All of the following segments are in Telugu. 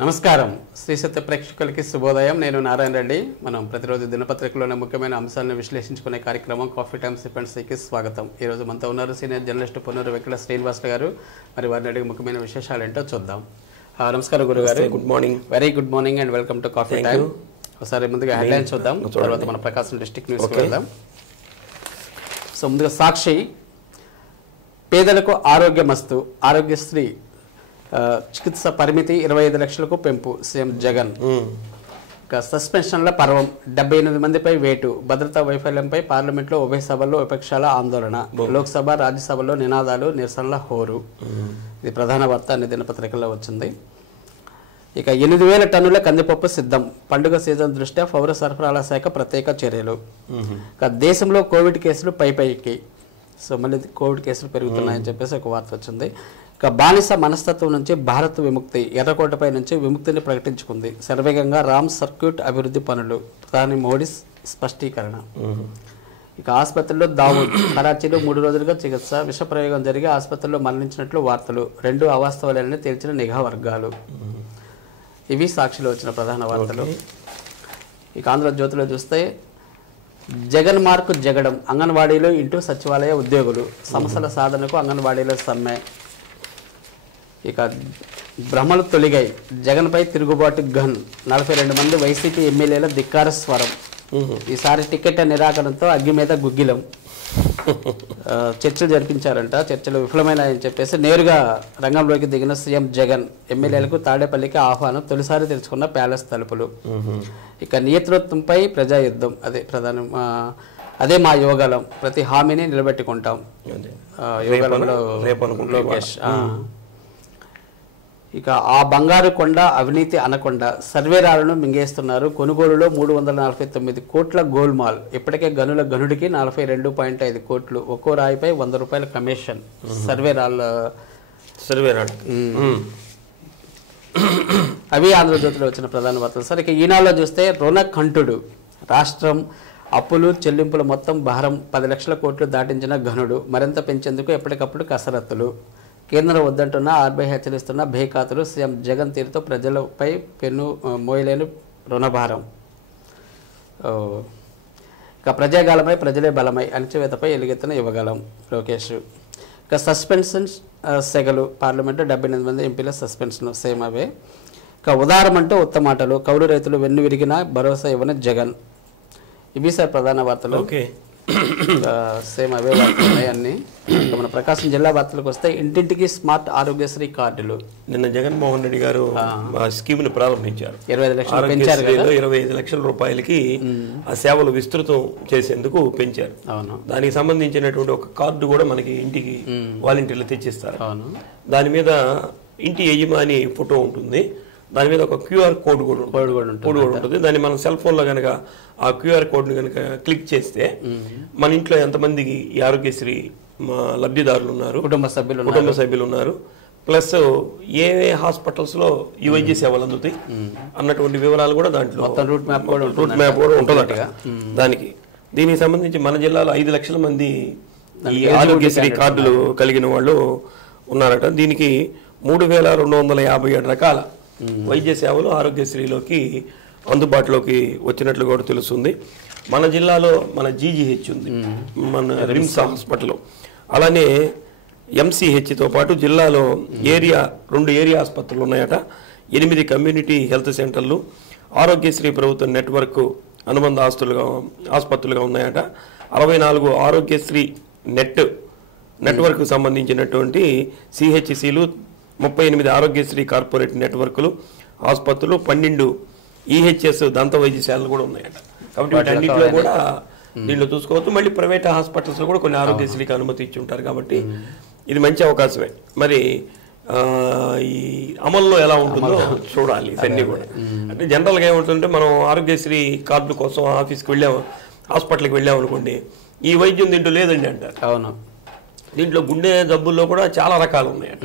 నమస్కారం శ్రీ సత్య ప్రేక్షకులకి శుభోదయం. నేను నారాయణ రెడ్డి. మనం ప్రతిరోజు దినపత్రికలోని ముఖ్యమైన అంశాలను విశ్లేషించుకునే కార్యక్రమం కాఫీ టైమ్ సిప్ అండ్ టీకి స్వాగతం. ఈ రోజు మనతో ఉన్నారు సీనియర్ జర్నలిస్ట్ పొన్నూరు వెంకట శ్రీనివాస్ గారు. మరి వారిని అడిగి ముఖ్యమైన విశేషాలు ఏంటో చూద్దాం. నమస్కారం గురుగారు. Good morning. Very good morning and welcome to coffee time. ఒకసారి ముందుగా హెడ్లైన్స్ చూద్దాం, తర్వాత మన ప్రకాశం డిస్ట్రిక్ట్ న్యూస్ వెళ్దాం. సో ముందుగా సాక్షి, పేదలకు ఆరోగ్యమస్తు, ఆరోగ్యశ్రీ చికిత్స పరిమితి 25 లక్షలకు పెంపు, సీఎం జగన్. సస్పెన్షన్ల పర్వం, 78 మందిపై వేటు, భద్రతా వైఫల్యంపై పార్లమెంట్లో ఉభయ సభల్లో విపక్షాల ఆందోళన, లోక్సభ రాజ్యసభలో నినాదాలు, నిరసనల హోరు. ఇది ప్రధాన వార్త, అన్ని దినపత్రికల్లో వచ్చింది. ఇక 8,000 టన్నుల కందిపప్పు సిద్ధం, పండుగ సీజన్ దృష్ట్యా పౌర సరఫరాల శాఖ ప్రత్యేక చర్యలు. ఇక దేశంలో కోవిడ్ కేసులు పైకి, సో మళ్ళీ కోవిడ్ కేసులు పెరుగుతున్నాయని చెప్పేసి ఒక వార్త వచ్చింది. ఇక బానిస మనస్తత్వం నుంచి భారత్ విముక్తి, ఎర్రకోటపై నుంచి విముక్తిని ప్రకటించుకుంది. శరవేగంగా రామ్ సర్క్యూట్ అభివృద్ధి పనులు, ప్రధాని మోడీ స్పష్టీకరణ. ఇక ఆసుపత్రిలో దావూద్, కరాచీలో 3 రోజులుగా చికిత్స, విషప్రయోగం జరిగి ఆసుపత్రిలో మరణించినట్లు వార్తలు, 2 అవాస్తవాలని తేల్చిన నిఘా వర్గాలు. ఇవి సాక్షిలో వచ్చిన ప్రధాన వార్తలు. ఇక ఆంధ్రజ్యోతిలో చూస్తే జగన్ మార్కు జగడం, అంగన్వాడీలో ఇంటూ సచివాలయ ఉద్యోగులు, సమస్యల సాధనకు అంగన్వాడీలో సమ్మె. ఇక భ్రమలు తొలిగాయి, జగన్పై తిరుగుబాటు గన్, 42 మంది వైసీపీ ఎమ్మెల్యేల ధిక్కార స్వరం. ఈసారి టికెట్ నిరాకరణతో అగ్గి మీద గుగ్గిలం. చర్చలు జరిపించారంట, చర్చలు విఫలమైనాయని చెప్పేసి నేరుగా రంగంలోకి దిగిన సీఎం జగన్. ఎమ్మెల్యేలకు తాడేపల్లికి ఆహ్వానం, తొలిసారి తెరుచుకున్న ప్యాలెస్ తలుపులు. ఇక నియంతృత్వంపై ప్రజాయుద్ధం, అదే మా యోగాలం, ప్రతి హామీని నిలబెట్టుకుంటాం. యోగాలంలో లోకేష్. ఇక ఆ బంగారు కొండ అవినీతి అనకొండ, సర్వేరాలను మింగేస్తున్నారు, కొనుగోలులో 349 కోట్ల గోల్మాల్, ఇప్పటికే గనుల గనుడికి 42.5 కోట్లు, ఒక్కో రాయిపై 100 రూపాయల కమిషన్. సర్వేరాళ్ళు అవి ఆంధ్రజ్యోతిలో వచ్చిన ప్రధాన వార్తలు సార్. ఇక ఈనాడులో చూస్తే రుణకంఠుడు, రాష్ట్రం అప్పులు చెల్లింపుల మొత్తం భారం 10 లక్షల కోట్లు దాటించిన ఘనుడు, మరింత పెంచేందుకు ఎప్పటికప్పుడు కసరత్తులు, కేంద్రం వద్దంటున్న ఆర్బీఐ హెచ్చరిస్తున్న భేఖాతులు, సీఎం జగన్ తీరుతో ప్రజలపై పెన్ను మోయలేని రుణభారం. ఇక ప్రజాగాలమై ప్రజలే బలమై, అణచివేతపై ఎలుగెత్తిన యువగలం లోకేష్. ఇక సస్పెన్షన్ సెగలు, పార్లమెంటు 78 మంది ఎంపీల సస్పెన్షన్, సేమ్ అవే. ఇక ఉదారమంటూ ఉత్తమాటలు, కౌలు రైతులు వెన్ను విరిగిన భరోసా ఇవ్వని జగన్. ఇవి సార్ ప్రధాన వార్తలు. సేమ్ అవే వార్తలు ఉన్నాయి అన్ని. మన ప్రకాశం జిల్లా వార్తలకు వస్తే ఇంటింటికి స్మార్ట్ ఆరోగ్యశ్రీ కార్డులు. నిన్న జగన్మోహన్ రెడ్డి గారు స్కీమ్ ని ప్రారంభించారు. 25 లక్షలు పెంచారు కదా, 25 లక్షల రూపాయలకి ఆ సేవలు విస్తృతం చేసేందుకు పెంచారు. దానికి సంబంధించినటువంటి ఒక కార్డు కూడా మనకి ఇంటికి వాలంటీర్లు తెచ్చిస్తారు. దాని మీద ఇంటి యజమాని ఫోటో ఉంటుంది, దాని మీద ఒక క్యూఆర్ కోడ్ కూడా ఉంటుంది. దాన్ని మనం సెల్ ఫోన్లో కనుక ఆ క్యూఆర్ కోడ్ని కనుక క్లిక్ చేస్తే మన ఇంట్లో ఎంతమందికి ఈ ఆరోగ్యశ్రీ లబ్ధిదారులు ఉన్నారు, కుటుంబ సభ్యులు ఉన్నారు, ప్లస్ ఏ హాస్పిటల్స్లో ఈ వైద్య సేవలు అందుతాయి అన్నటువంటి వివరాలు కూడా దాంట్లో రూట్ మ్యాప్ కూడా ఉంటుందట. దీనికి సంబంధించి మన జిల్లాలో 5 లక్షల మంది ఈ ఆరోగ్యశ్రీ కార్డులు కలిగిన వాళ్ళు ఉన్నారట. దీనికి 3,257 రకాల వైద్య సేవలు ఆరోగ్యశ్రీలోకి అందుబాటులోకి వచ్చినట్లు కూడా తెలుస్తుంది. మన జిల్లాలో మన జీజీహెచ్ ఉంది, మన రిమ్స్ హాస్పిటల్, అలానే ఎంసీహెచ్తో పాటు జిల్లాలో 2 ఏరియా ఆసుపత్రులు ఉన్నాయట, 8 కమ్యూనిటీ హెల్త్ సెంటర్లు, ఆరోగ్యశ్రీ ప్రభుత్వ నెట్వర్క్ అనుబంధ ఆసుపత్రులుగా ఉన్నాయట, 64 ఆరోగ్యశ్రీ నెట్వర్క్ సంబంధించినటువంటి సిహెచ్సిలు, 38 ఆరోగ్యశ్రీ కార్పొరేట్ నెట్వర్క్లు ఆసుపత్రులు, 12 ఈహెచ్ఎస్ దంత వైద్యశాలలు కూడా ఉన్నాయట. కాబట్టి వీటన్నిటిలో కూడా దీంట్లో చూసుకోవచ్చు. మళ్ళీ ప్రైవేట్ హాస్పిటల్స్ లో కూడా కొన్ని ఆరోగ్యశ్రీకి అనుమతి ఇచ్చి ఉంటారు. కాబట్టి ఇది మంచి అవకాశమే. మరి ఈ అమల్లో ఎలా ఉంటుందో చూడాలి. ఇవన్నీ కూడా అంటే జనరల్గా ఏముంటుందంటే, మనం ఆరోగ్యశ్రీ కార్డు కోసం ఆఫీస్కి వెళ్ళాము, హాస్పిటల్కి వెళ్ళాము అనుకోండి, ఈ వైద్యం దీంట్లో లేదండి అంటారు. అవును, దీంట్లో గుండె జబ్బుల్లో కూడా చాలా రకాలు ఉన్నాయట.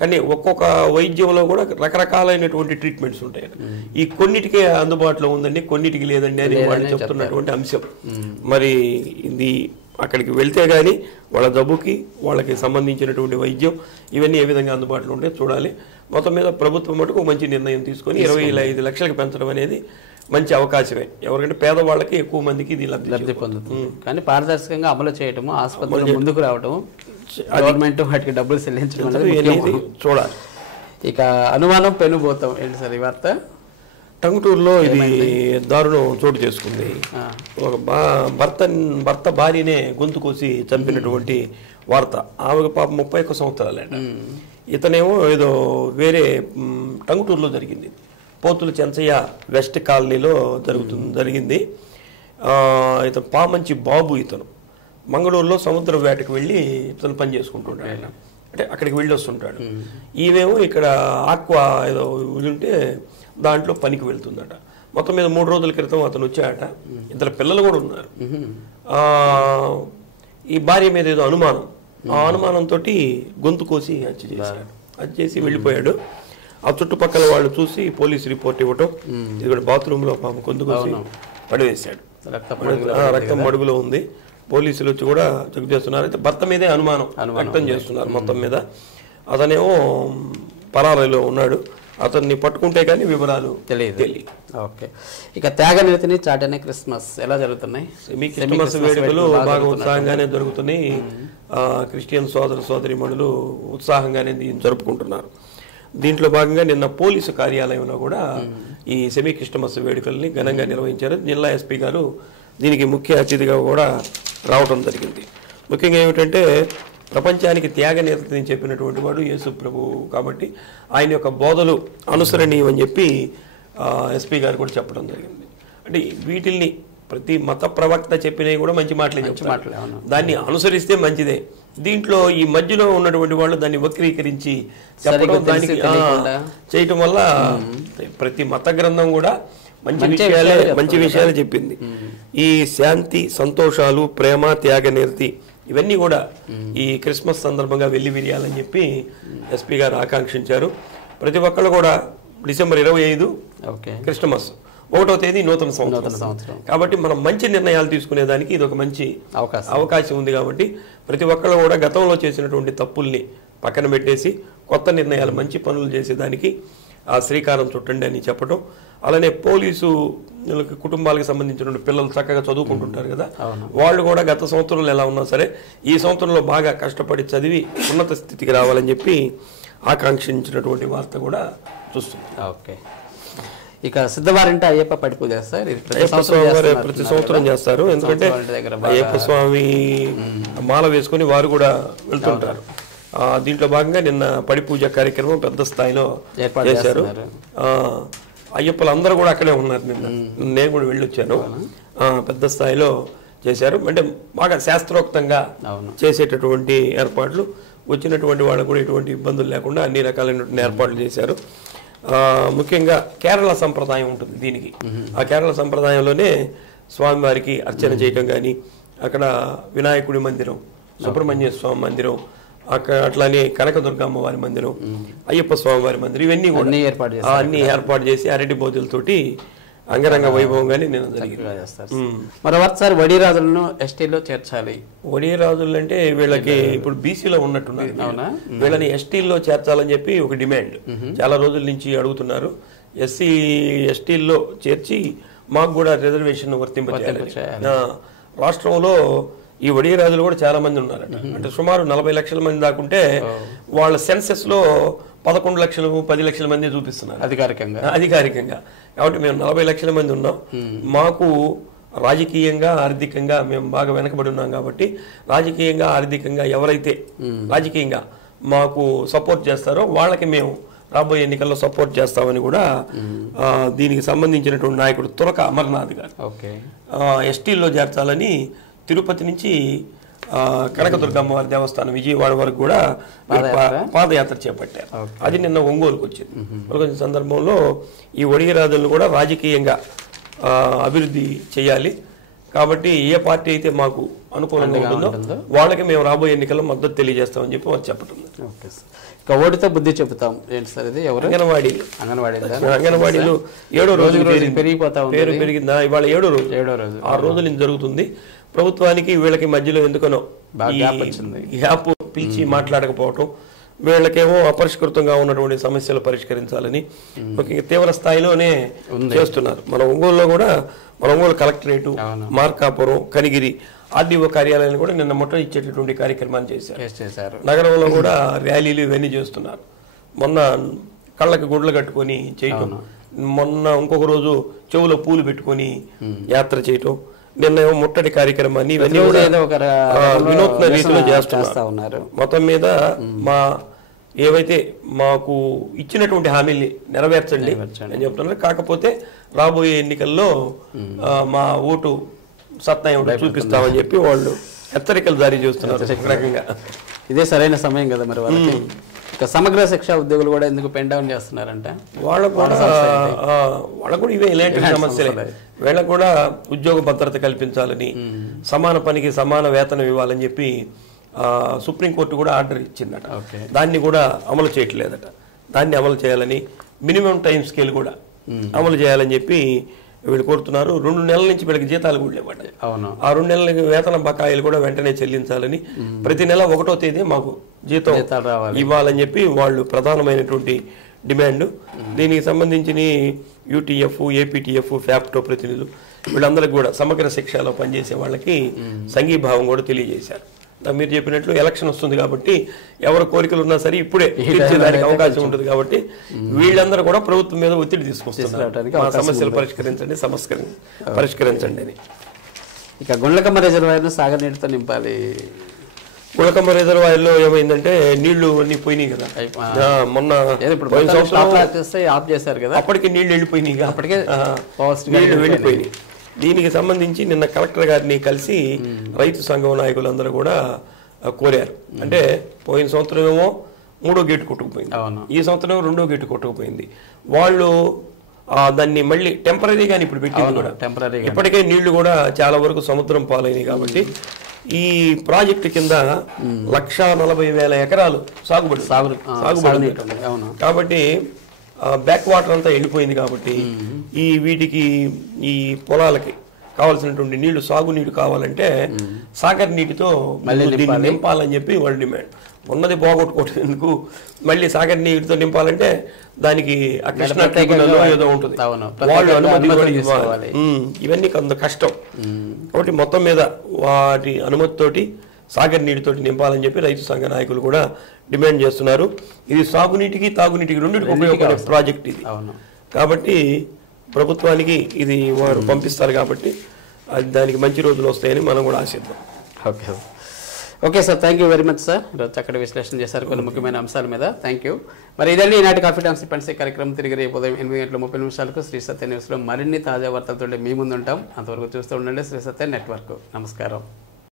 కానీ ఒక్కొక్క వైద్యంలో కూడా రకరకాలైనటువంటి ట్రీట్మెంట్స్ ఉంటాయి. ఈ కొన్నిటికే అందుబాటులో ఉందండి, కొన్నిటికి లేదండి అని వాళ్ళు చెప్తున్నటువంటి అంశం. మరి ఇది అక్కడికి వెళ్తే గానీ వాళ్ళ జబ్బుకి వాళ్ళకి సంబంధించినటువంటి వైద్యం ఇవన్నీ ఏ విధంగా అందుబాటులో ఉంటే చూడాలి. మొత్తం మీద ప్రభుత్వం మటుకు మంచి నిర్ణయం తీసుకొని 25 లక్షలకు పెంచడం అనేది మంచి అవకాశమే. ఎవరికంటే పేదవాళ్ళకి ఎక్కువ మందికి ఇది లబ్ధి పొందుతుంది. కానీ పారదర్శకంగా అమలు చేయటము, ఆసుపత్రులు ముందుకు రావటం, గవర్నమెంట్ వాటికి డబ్బులు చెల్లించడం అనేది చూడాలి. ఇక అనుమానం పెనుబోతాం ఏంటి సార్ ఈ వార్త? టంగుటూరులో ఇది దారుణం చోటు చేసుకుంది. ఒక భర్త భార్యనే గొంతు కోసి చంపినటువంటి వార్త. ఆమెకు పాప 31 సంవత్సరాలంట. ఇతనేమో ఏదో వేరే టంగుటూరులో జరిగింది. పోతుల చెంచయ్య వెస్ట్ కాలనీలో జరిగింది. ఇతను పామంచి బాబు. ఇతను మంగళూరులో సముద్ర వేటకు వెళ్ళి ఇతను పని చేసుకుంటుంటాడు. ఆయన అంటే అక్కడికి వెళ్ళి వస్తుంటాడు. ఈమెమో ఇక్కడ ఆక్వా ఏదో ఉంటే దాంట్లో పనికి వెళ్తుందట. మొత్తం మీద 3 రోజుల క్రితం అతను వచ్చాడట. 2 పిల్లలు కూడా ఉన్నారు. ఈ భార్య మీద ఏదో అనుమానం. ఆ అనుమానంతో గొంతు కోసి హత్య చేశాడు. హత్య చేసి వెళ్ళిపోయాడు. ఆ చుట్టుపక్కల వాళ్ళు చూసి పోలీసు రిపోర్ట్ ఇవ్వటం, ఇది కూడా బాత్రూమ్ లో పాపం గొంతు కోసి పడివేశాడు. రక్తం మడుగులో ఉంది. పోలీసులు వచ్చి కూడా చెక్ చేస్తున్నారు. అయితే భర్త మీదే అనుమానం వ్యక్తం చేస్తున్నారు. మొత్తం మీద అతనేమో పరారీలో ఉన్నాడు. అతన్ని పట్టుకుంటే కానీ వివరాలు తెలియదు. ఓకే. ఇక త్యాగనిరతిని చాటనే క్రిస్మస్ ఎలా జరుగుతున్నాయి? క్రిస్మస్ వేడుకలు బాగా ఉత్సాహంగానే జరుగుతున్నాయి. క్రిస్టియన్ సోదరీమణులు ఉత్సాహంగానే జరుపుకుంటున్నారు. దీంట్లో భాగంగా నిన్న పోలీసు కార్యాలయంలో కూడా ఈ సెమీ క్రిస్టమస్ వేడుకల్ని ఘనంగా నిర్వహించారు. జిల్లా ఎస్పీ గారు దీనికి ముఖ్య అతిథిగా కూడా రావడం జరిగింది. ముఖ్యంగా ఏమిటంటే ప్రపంచానికి త్యాగనిరతిని చెప్పినటువంటి వాడు యేసు ప్రభువు కాబట్టి ఆయన యొక్క బోధలు అనుసరణీయమని చెప్పి ఎస్పీ గారు కూడా చెప్పడం జరిగింది. అంటే వీటిల్ని ప్రతి మత ప్రవక్త చెప్పినవి కూడా మంచి మాటలే చెప్తారు. దాన్ని అనుసరిస్తే మంచిదే. దీంట్లో ఈ మధ్యలో ఉన్నటువంటి వాళ్ళు దాన్ని వక్రీకరించి చెప్పడం, దానికి చేయటం వల్ల ప్రతి మత గ్రంథం కూడా మంచి విషయాలే చెప్పింది. ఈ శాంతి, సంతోషాలు, ప్రేమ, త్యాగనిరతి ఇవన్నీ కూడా ఈ క్రిస్మస్ సందర్భంగా వెళ్లి విరియాలని చెప్పి ఎస్పీ గారు ఆకాంక్షించారు. ప్రతి ఒక్కళ్ళు కూడా డిసెంబర్ 25 క్రిస్టమస్, 1వ తేదీ నూతన సంవత్సరం కాబట్టి మనం మంచి నిర్ణయాలు తీసుకునేదానికి ఇది ఒక మంచి అవకాశం ఉంది. కాబట్టి ప్రతి ఒక్కళ్ళు కూడా గతంలో చేసినటువంటి తప్పుల్ని పక్కన పెట్టేసి కొత్త నిర్ణయాలు, మంచి పనులు చేసేదానికి ఆ శ్రీకారం చుట్టండి అని చెప్పడం. అలానే పోలీసు కుటుంబాలకు సంబంధించిన పిల్లలు చక్కగా చదువుకుంటుంటారు కదా, వాళ్ళు కూడా గత సంవత్సరంలో ఎలా ఉన్నా సరే ఈ సంవత్సరంలో బాగా కష్టపడి చదివి ఉన్నత స్థితికి రావాలని చెప్పి ఆకాంక్షించినటువంటి వార్త కూడా చూస్తుంది. ఓకే. ఇక సిద్ధవారింట అయ్యప్ప పడి పూజ ప్రతి సంవత్సరం చేస్తారు. ఎందుకంటే అయ్యప్ప స్వామి మాల వేసుకుని వారు కూడా వెళ్తుంటారు. దీంట్లో భాగంగా నిన్న పడి పూజ కార్యక్రమం పెద్ద స్థాయిలో చేశారు. అయ్యప్పలు అందరూ కూడా అక్కడే ఉన్నారు. నిన్న నేను కూడా వెళ్ళొచ్చాను. పెద్ద స్థాయిలో చేశారు. అంటే బాగా శాస్త్రోక్తంగా చేసేటటువంటి ఏర్పాట్లు, వచ్చినటువంటి వాళ్ళకు కూడా ఎటువంటి ఇబ్బందులు లేకుండా అన్ని రకాలైనటువంటి ఏర్పాట్లు చేశారు. ముఖ్యంగా కేరళ సంప్రదాయం ఉంటుంది దీనికి. ఆ కేరళ సంప్రదాయంలోనే స్వామివారికి అర్చన చేయటం కానీ, అక్కడ వినాయకుడి మందిరం, సుబ్రహ్మణ్య స్వామి మందిరం, అక్కడ అట్లానే కనకదుర్గమ్మ వారి మందిరం, అయ్యప్ప స్వామి వారి మందిరం, ఇవన్నీ కూడా అన్ని ఏర్పాటు చేసి అరటి బోధులతోటి అంగరంగ వైభవంగానే నేను మరోసారి వడిరాజులను ఎస్టీలో చేర్చాలి. వడిరాజులు అంటే వీళ్ళకి ఇప్పుడు బీసీలో ఉన్నట్టున్నారు. వీళ్ళని ఎస్టీల్లో చేర్చాలని చెప్పి ఒక డిమాండ్ చాలా రోజుల నుంచి అడుగుతున్నారు. ఎస్టీల్లో చేర్చి మాకు కూడా రిజర్వేషన్ వర్తింపజేయాలి. రాష్ట్రంలో ఈ వడిరాజులు కూడా చాలా మంది ఉన్నారట. అంటే సుమారు 40 లక్షల మంది దాకుంటే వాళ్ళ సెన్సెస్ లో 11 లక్షలు 10 లక్షల మంది చూపిస్తున్నారు అధికారికంగా. కాబట్టి మేము 40 లక్షల మంది ఉన్నాం. మాకు రాజకీయంగా ఆర్థికంగా మేము బాగా వెనకబడి ఉన్నాం. కాబట్టి రాజకీయంగా ఆర్థికంగా ఎవరైతే రాజకీయంగా మాకు సపోర్ట్ చేస్తారో వాళ్ళకి మేము రాబోయే ఎన్నికల్లో సపోర్ట్ చేస్తామని కూడా దీనికి సంబంధించినటువంటి నాయకుడు తురక అమర్నాథ్ గారు ఎస్టీల్లో చేర్చాలని తిరుపతి నుంచి కనకదుర్గమ్మ వారి దేవస్థానం విజయవాడ వరకు కూడా పాదయాత్ర చేపట్టారు. అది నిన్న ఒంగోలుకు వచ్చింది. ఒంగోలు సందర్భంలో ఈ వడిరాజులను కూడా రాజకీయంగా అభివృద్ధి చేయాలి. కాబట్టి ఏ పార్టీ అయితే మాకు అనుకూలంగా ఉంటుందో వాళ్ళకి మేము రాబోయే ఎన్నికల్లో మద్దతు తెలియజేస్తామని చెప్పి వారు చెప్పటం. ఇక ఓటుతో బుద్ధి చెబుతాం ఏంటి సార్ ఇది? ఎవరు? అంగన్వాడీలు 7వ రోజు పేరు పెరిగిందా? ఇవాళ 7వ రోజు 6 రోజుల నుంచి జరుగుతుంది. ప్రభుత్వానికి వీళ్ళకి మధ్యలో ఎందుకనో గ్యాప్ పిలిచి మాట్లాడకపోవటం, వీళ్ళకేమో అపరిష్కృతంగా ఉన్నటువంటి సమస్యలు పరిష్కరించాలని ముఖ్యంగా తీవ్ర స్థాయిలోనే చేస్తున్నారు. మన ఒంగోలులో కూడా మన ఒంగోలు కలెక్టరేటు, మార్కాపురం, కనిగిరి ఆర్డీఓ కార్యాలయాన్ని కూడా నిన్న మొట్ట ఇచ్చేటటువంటి కార్యక్రమాన్ని చేశారు. నగరంలో కూడా ర్యాలీలు ఇవన్నీ చేస్తున్నారు. మొన్న కళ్ళకి గుడ్లు కట్టుకొని చేయటం, మొన్న ఇంకొక రోజు చెవులో పూలు పెట్టుకొని యాత్ర చేయటం, నిన్న ముట్టడి కార్యక్రమాన్ని ఇవన్నీ కూడా వినూత్న రీతిలో చేస్తున్నారు. మొత్తం మీద మా ఏవైతే మాకు ఇచ్చినటువంటి హామీల్ని నెరవేర్చండి అని చెప్తున్నారు. కాకపోతే రాబోయే ఎన్నికల్లో మా ఓటు సత్తా ఏమిటో చూపిస్తామని చెప్పి వాళ్ళు హెచ్చరికలు జారీ చేస్తున్నారు. రకంగా ఇదే సరైన సమయం కదా మరి వాళ్ళకి. సమగ్ర శిక్ష ఉద్యోగులు కూడా ఎందుకు పెన్ డౌన్ చేస్తున్నారంటే వాళ్ళకు కూడా ఇవే ఇలాంటి సమస్యలే. వీళ్ళకు కూడా ఉద్యోగ భద్రత కల్పించాలని, సమాన పనికి సమాన వేతనం ఇవ్వాలని చెప్పి సుప్రీంకోర్టు కూడా ఆర్డర్ ఇచ్చిందట. దాన్ని కూడా అమలు చేయట్లేదట. దాన్ని అమలు చేయాలని, మినిమం టైం స్కేల్ కూడా అమలు చేయాలని చెప్పి వీళ్ళు కోరుతున్నారు. 2 నెలల నుంచి వీళ్ళకి జీతాలు కూడా లేవట. ఆ 2 నెలలకి వేతన బకాయిలు కూడా వెంటనే చెల్లించాలని, ప్రతి నెల 1వ తేదీ మాకు జీతం ఇవ్వాలని చెప్పి వాళ్ళు ప్రధానమైనటువంటి డిమాండ్. దీనికి సంబంధించిన యూటీఎఫ్, ఏపీటీఎఫ్, ఫ్యాప్టో ప్రతినిధులు వీళ్ళందరికీ కూడా సమగ్ర శిక్షలో పనిచేసే వాళ్ళకి సంఘీభావం కూడా తెలియజేశారు. మీరు చెప్పినట్లు ఎలక్షన్ వస్తుంది కాబట్టి ఎవరి కోరికలు ఉన్నా సరే ఇప్పుడే తీర్చేదానికి అవకాశం ఉంటుంది కాబట్టి వీళ్ళందరూ కూడా ప్రభుత్వం మీద ఒత్తిడి తీసుకొస్తున్నారు. సమస్యలు పరిష్కరించండి అని. ఇక గుండ్లకమ్మ రిజర్వాయర్ సాగర్ నీటితో నింపాలి. గుండ్లకమ్మ రిజర్వాయర్లో ఏమైందంటే నీళ్లు అన్ని పోయినాయి కదా. మొన్న ఆఫ్ చేశారు కదా, అప్పటికే నీళ్లు వెళ్ళిపోయినాయి. అప్పటికే నీళ్లు వెళ్ళిపోయినాయి. దీనికి సంబంధించి నిన్న కలెక్టర్ గారిని కలిసి రైతు సంఘం నాయకులందరూ కూడా కోరారు. అంటే పోయిన సంవత్సరం ఏమో 3వ గేటు కొట్టుకుపోయింది, ఈ సంవత్సరం 2వ గేటు కొట్టుకుపోయింది. వాళ్ళు దాన్ని మళ్ళీ టెంపరీగానే ఇప్పుడు పెట్టింది కూడా. ఇప్పటికే నీళ్లు కూడా చాలా వరకు సముద్రం పాలైనవి కాబట్టి ఈ ప్రాజెక్టు కింద 1,40,000 ఎకరాలు సాగుబడి కాబట్టి బ్యాక్ వాటర్ అంతా వెళ్ళిపోయింది. కాబట్టి వీటికి ఈ పొలాలకి కావాల్సినటువంటి నీళ్లు, సాగునీరు కావాలంటే సాగర్ నీటితో నింపాలని చెప్పి వాళ్ళ డిమాండ్. ఉన్నది పోగొట్టుకోవడానికి మళ్ళీ సాగర్ నీటితో నింపాలంటే దానికి కృష్ణా ట్రిబ్యునల్ ఏదో ఉంటుంది, వాళ్ళు అనుమతి కూడా ఇవ్వాలి. ఇవన్నీ కొంత కష్టం కాబట్టి మొత్తం మీద వాటి అనుమతితోటి సాగర్ నీటితోటి నింపాలని చెప్పి రైతు సంఘ నాయకులు కూడా డిమాండ్ చేస్తున్నారు. ఇది సాగునీటికి తాగునీటికి రెండింటికి ఉపయోగపడే ప్రాజెక్ట్ ఇది కాబట్టి ప్రభుత్వానికి ఇది వారు పంపిస్తారు కాబట్టి దానికి మంచి రోజులు వస్తాయని మనం కూడా ఆశిద్దాం. Okay sir, thank you very much sir. ఈరోజు చక్కటి విశ్లేషణ చేశారు కొన్ని ముఖ్యమైన అంశాల మీద. Thank you. మరి ఇదండి ఈనాటి కాఫీ టైమ్స్ పంచే కార్యక్రమం. తిరిగి రేపు ఉదయం 8:30 శ్రీ సత్య న్యూస్లో మరిన్ని తాజా వార్తలతో మీ ముందు ఉంటాం. అంతవరకు చూస్తూ ఉండండి శ్రీ సత్య నెట్వర్క్. నమస్కారం.